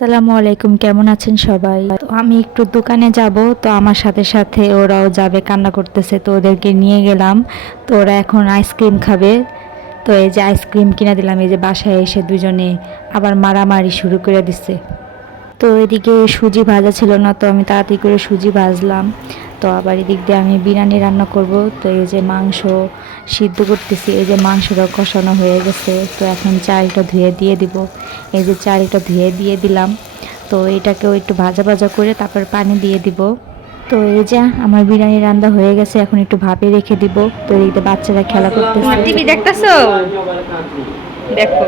আসসালামু আলাইকুম, কেমন আছেন সবাই? তো আমি একটু দোকানে যাব, তো আমার সাথে সাথে ওরাও যাবে, কান্না করতেছে, তো ওদেরকে নিয়ে গেলাম। তো ওরা এখন আইসক্রিম খাবে। তো এই যে আইসক্রিম কিনে দিলাম, এই যে বাসায় এসে দুজনে আবার মারামারি শুরু করে দিছে। তো এদিকে সুজি ভাজা ছিল না, তো আমি তাড়াতাড়ি করে সুজি ভাজলাম। তো আবার এদিক দিয়ে আমি বিরিয়ানি রান্না করব। তো এই যে মাংস সিদ্ধ করতেছি এই যে মাংসটা কষানো হয়ে গেছে। তো এখন চালটা ধুয়ে দিয়ে দিব। এই যে চালটা ধুয়ে দিয়ে দিলাম। তো এটাকেও একটু ভাজা ভাজা করে তারপর পানি দিয়ে দিব। তো এই যে আমার বিরিয়ানি রান্না হয়ে গেছে এখন একটু ভাপে রেখে দিব। তো এদিক দিয়ে বাচ্চারা খেলা করতেছে। টিভি দেখতেছো? দেখো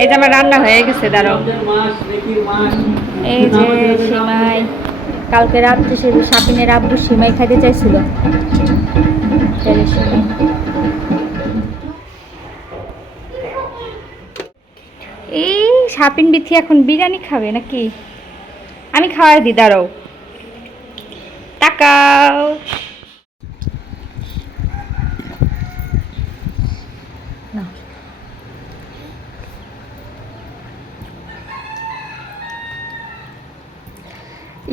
এই যে আমার রান্না হয়ে গেছে দাঁড়াও। এই যে সিমাই কালকে রাত্রে সে সাপিনের আব্বু সিমাই খাইতে চাইছিল। এই সাপিন বিথি এখন বিরিয়ানি খাবে নাকি? আমি খাওয়াই দি, দাঁড়াও। তাকাও।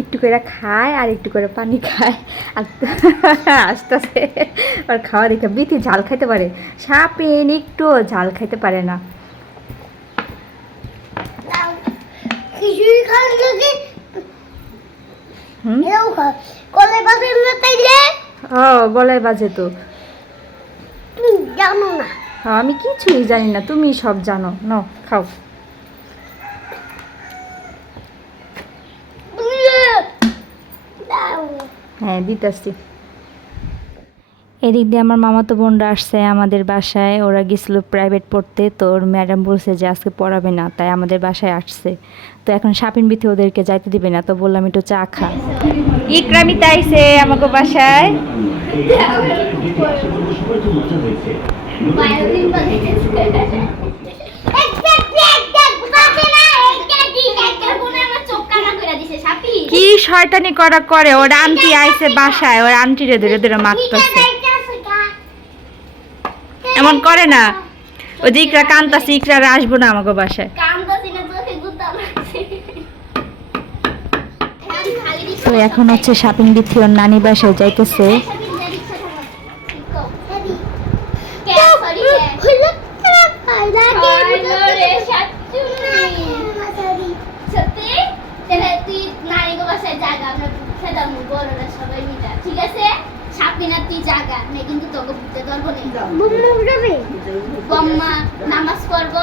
একটু করে খায় আর একটু করে পানি খায়। আর আস্তে আস্তে আর খাওয়া দেখে বিথি ঝাল খাইতে পারে। সাপেন একটু ঝাল খাইতে পারে না। ও গলায় বাজে তো। জানো না। আমি কিছুই জানি না তুমি সব জানো। ন খাও। হ্যাঁ দিতেছি। এদিক দিয়ে আমার মামাতো বোনরা আসছে আমাদের বাসায়। ওরা গেছিল প্রাইভেট পড়তে। তো ওর ম্যাডাম বলছে যে আজকে পড়াবে না তাই আমাদের বাসায় আসছে। তো এখন সাপিন বিথি ওদেরকে যাইতে দিবে না। তো বললাম একটু চা খা। ইকরামি তাইছে আমাকে বাসায় বায়োদিন বানাইতেছে এক দেখ দেখ দেখ বাসে না একটা দিন একটা ফোনে আমার চোখ কানা কইরা দিছে সাপি কি শয়তানি করা করে ওর আন্টি আইছে বাসায় ওর আন্টি রে ধরে ধরে মারতেছে। এমন করে না। ও দিকরা ইকরা কান্তাছে ইকরা আর আসব না আমাকে বাসায়। কান্দাছি না চোখে গুতা লাগছে তো এখন হচ্ছে শপিং বিথি ওর নানি বাসায় যাইতেছে। তুই জাগা। আমি কিন্তু তোকে বুঝতে পারব না। বম্মা নামাজ পড়ব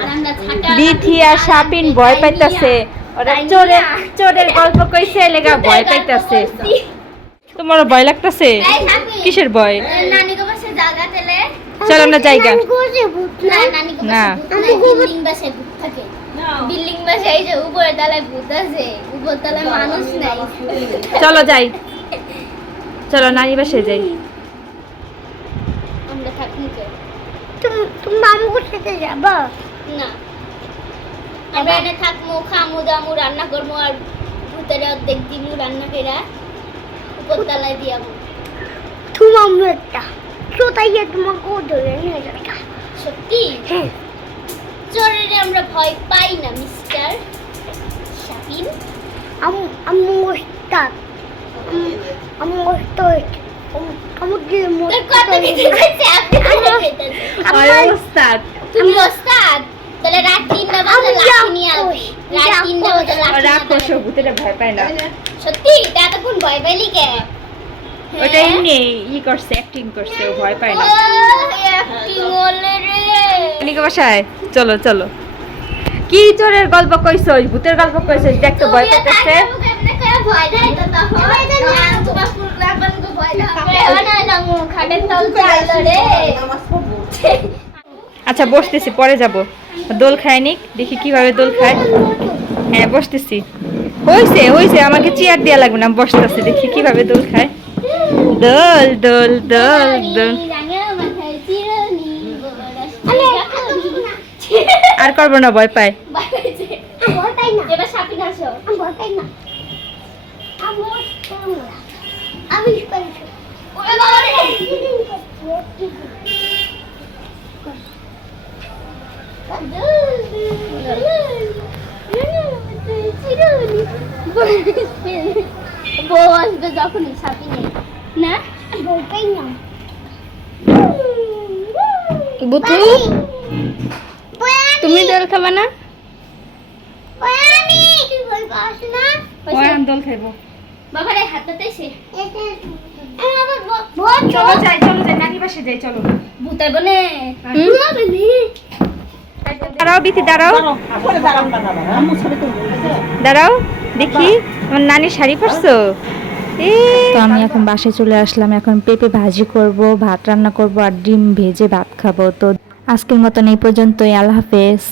আর আমরা বিথি আর সাপিন ভয় পাইতাছে। ওরা চোরের চোরের গল্প কইছে লেগা ভয় পাইতাছে। তোমার ভয় লাগতাছে? কিসের ভয়? নানি গো জাগা তেলে। চল আমরা জায়গা। না। নানি গো না। বিল্ডিং বাসে ভূত থাকে। বিল্ডিং বাসে এই যে উপরে তলায় ভূত আছে। উপর তলায় মানুষ নাই। চলো যাই। চলো নানি বাসায় যাই। আমরা থাকি তুমি তুমি মামু কোথাতে যাবা? না। আমরা এনে থাকব খামু দামু রান্না করব আর ভূতের অর্ধেক দিমু রান্না করে উপর তলায় তুমি মামু একটা। তো তাই ধরে নিয়ে যাবে। সত্যি? হ্যাঁ। চোরের আমরা ভয় পাই না মিস্টার আম আমু হয়েছে। আমার তুমি ওস্তাদ তাহলে রাত তিনটা বাজে লাঠি নিয়ে আসবে। রাত তিনটা বাজে লাঠি নিয়ে রাক্ষস ভূতেরা ভয় পায় না। সত্যি? তা এতক্ষণ ভয় পাইলি কে? ওটা এমনি ই করছে অ্যাক্টিং করছে ও ভয় পায় না। রে। বাসায় চলো চলো। কি চোরের গল্প কইছো ভূতের গল্প কইছো দেখতে ভয় পাইতেছে। ভয় দেয় তো তখন। না, তোমার পুরো রাবণকে ভয় দেখাবে। ও না, না, মুখ খাটের তল চাইলো রে। আচ্ছা বসতেছি পরে যাব। দোল খায়নি দেখি কীভাবে দোল খায়। হ্যাঁ বসতেছি। হইছে হইছে আমাকে চেয়ার দেওয়া লাগবে না আমি বসতেছি দেখি কীভাবে দোল খায়। দোল দোল দোল দোল। আর করব না ভয় পায়। আমি ভয় পাই না আমি আমি পাইছি ওরে বাবা রে। দোল, দোল, দোল, দোল, দোল, বউ আসবে যখনই সাথে নেই। না? না। বুতু তুমি দোল খাবা না? পানি তুই বল পাস না ওয়ান দোল খাইবো বাবার এই হাতটাতে সে চলো যাই চলো যাই নানি পাশে যাই চলো। ভূতাইব নে। দাঁড়াও বিথি দাঁড়াও। দাঁড়াও। দেখি, আমার নানি শাড়ি পরছো? তো আমি এখন বাসায় চলে আসলাম, এখন পেঁপে ভাজি করব, ভাত রান্না করব আর ডিম ভেজে ভাত খাব। তো আজকের মতন এই পর্যন্তই, আল্লাহ হাফেজ।